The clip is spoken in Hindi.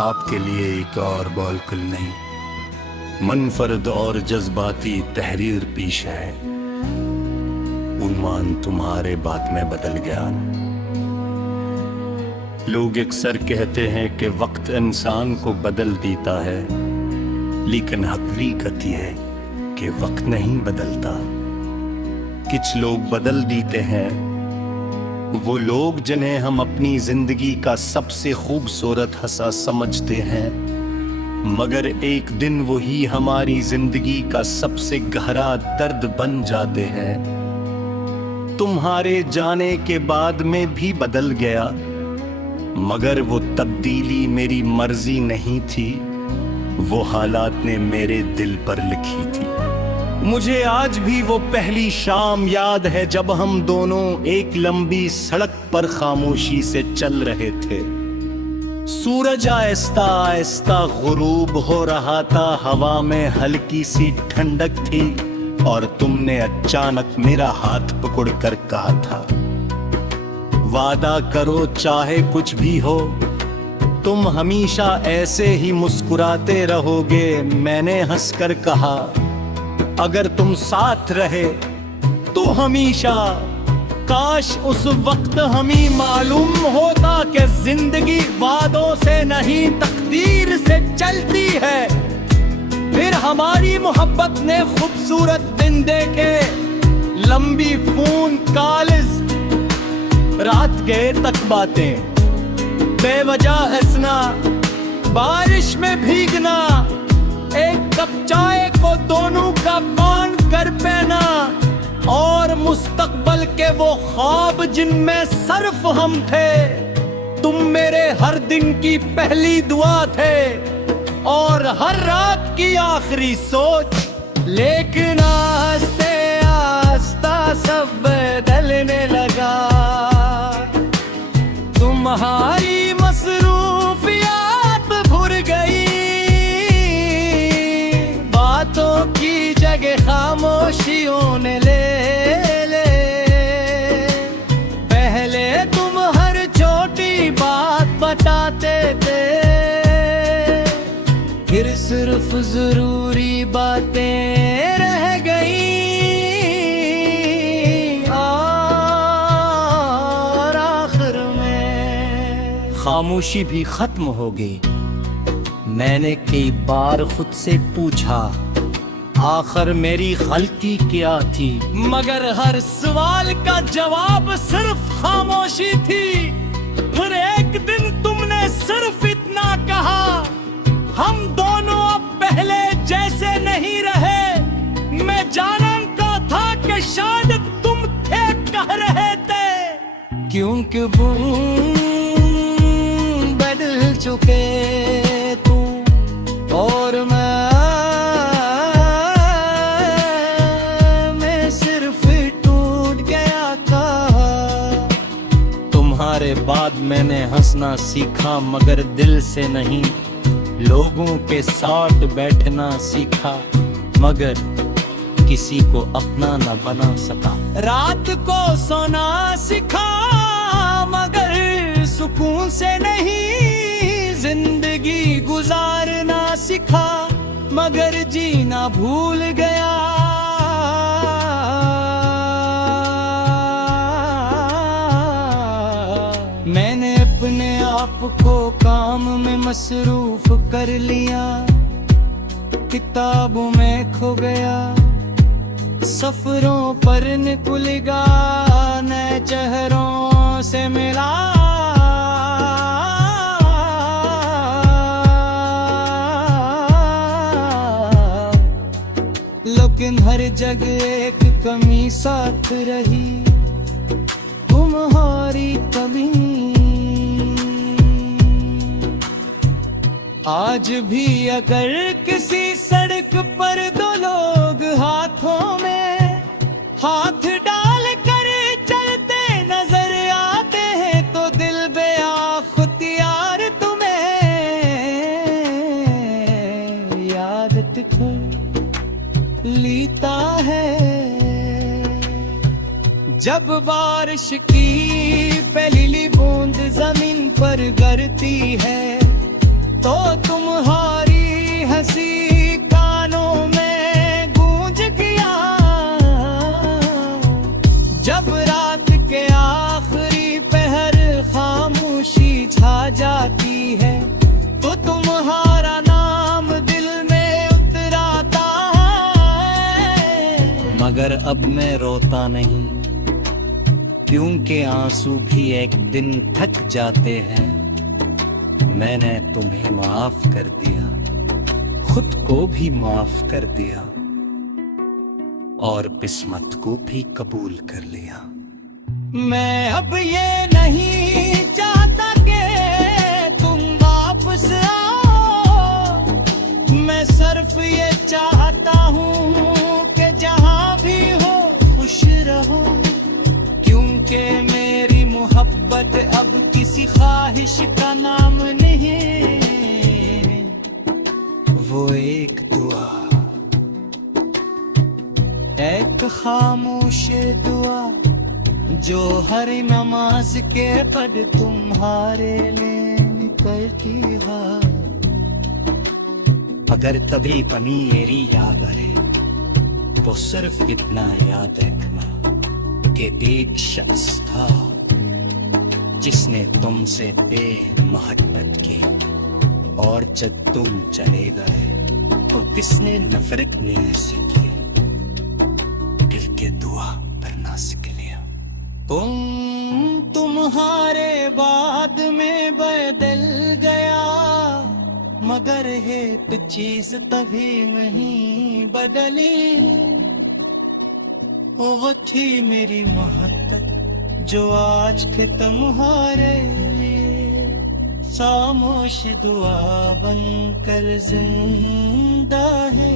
आपके लिए एक और बॉलकुल नहीं, मुनफरद और जज्बाती तहरीर पेश है। उन्वान तुम्हारे बात में बदल गया। लोग अक्सर कहते हैं कि वक्त इंसान को बदल देता है, लेकिन हकीकत यह है कि वक्त नहीं बदलता। कुछ लोग बदल देते हैं, वो लोग जिन्हें हम अपनी जिंदगी का सबसे खूबसूरत हिस्सा समझते हैं, मगर एक दिन वही हमारी जिंदगी का सबसे गहरा दर्द बन जाते हैं। तुम्हारे जाने के बाद में भी बदल गया, मगर वो तब्दीली मेरी मर्जी नहीं थी, वो हालात ने मेरे दिल पर लिखी थी। मुझे आज भी वो पहली शाम याद है जब हम दोनों एक लंबी सड़क पर खामोशी से चल रहे थे। सूरज आहिस्ता आहिस्ता गुरूब हो रहा था, हवा में हल्की सी ठंडक थी, और तुमने अचानक मेरा हाथ पकड़कर कहा था, वादा करो चाहे कुछ भी हो, तुम हमेशा ऐसे ही मुस्कुराते रहोगे। मैंने हंसकर कहा, अगर तुम साथ रहे तो हमेशा। काश उस वक्त हमें मालूम होता कि जिंदगी वादों से नहीं तकदीर से चलती है। फिर हमारी मोहब्बत ने खूबसूरत दिन देखे, लंबी फोन कॉल्स, रात गए तक बातें, बेवजह हंसना, बारिश में भीगना, एक कप चाय को दोनों का पान कर पीना, और मुस्तकबल के वो ख्वाब जिनमें सिर्फ हम थे। तुम मेरे हर दिन की पहली दुआ थे और हर रात की आखिरी सोच। लेकिन आस्ते आस्ता सब बदलने लगा, तुम्हारी मसरूफियात भूल गई, बातों की जगह खामोशियों ने ले ले। पहले तुम हर छोटी बात बताते थे, फिर सिर्फ जरूरी बातें रह गई, और आखिर में खामोशी भी खत्म हो गई। मैंने कई बार खुद से पूछा, आखिर मेरी गलती क्या थी, मगर हर सवाल का जवाब सिर्फ खामोशी थी। फिर एक दिन तुमने सिर्फ इतना कहा, हम दोनों अब पहले जैसे नहीं रहे। मैं जानता था कि शायद तुम थे कह रहे थे, क्योंकि बदल चुके तू और मैं सिर्फ टूट गया था। तुम्हारे बाद मैंने हंसना सीखा, मगर दिल से नहीं, लोगों के साथ बैठना सीखा, मगर किसी को अपना न बना सका। रात को सोना सीखा, मगर सुकून से नहीं, जिंदगी गुजारना सीखा, मगर जीना भूल गया। मैंने अपने आप को काम में मसरूफ कर लिया, किताबों में खो गया, सफरों पर निकल गया, नए चेहरों से मिला। लेकिन हर जगह एक कमी साथ रही, तुम्हारी कमी। आज भी अगर किसी सड़क पर दो लोग हाथों में हाथ डाल कर चलते नजर आते हैं, तो दिल बेअख्तियार तुम्हें याद लेता है। जब बारिश की पहली बूंद जमीन पर गिरती है, तो तुम्हारी हंसी कानों में गूंज गया। जब रात के आखिरी पहर खामोशी छा जाती है, तो तुम्हारा नाम दिल में उतराता है। मगर अब मैं रोता नहीं, क्योंकि आंसू भी एक दिन थक जाते हैं। मैंने तुम्हें माफ कर दिया, खुद को भी माफ कर दिया, और किस्मत को भी कबूल कर लिया। मैं अब ये नहीं चाहता कि तुम वापस आओ, मैं सिर्फ ये चाहता हूँ कि जहाँ भी हो खुश रहो। क्योंकि मेरी मोहब्बत अब किसी ख्वाहिश का नाम नहीं, वो एक दुआ, एक खामोश दुआ, जो हर नमाज के पद तुम्हारे लिए निकलती है। अगर तभी बनी मेरी याद आए, तो सिर्फ इतना याद रखना कि एक शख्स था जिसने तुमसे बेमोहब्बत की, और जब तुम चले गए तो किसने नफरत नहीं सीखी, दिल के दुआ करना सीख लिया। तुम्हारे बाद में बदल गया, मगर एक चीज तभी नहीं बदली, वो थी मेरी मोहब्बत जो आज भी तुम्हारे लिए खामोश दुआ बनकर जिंदा है।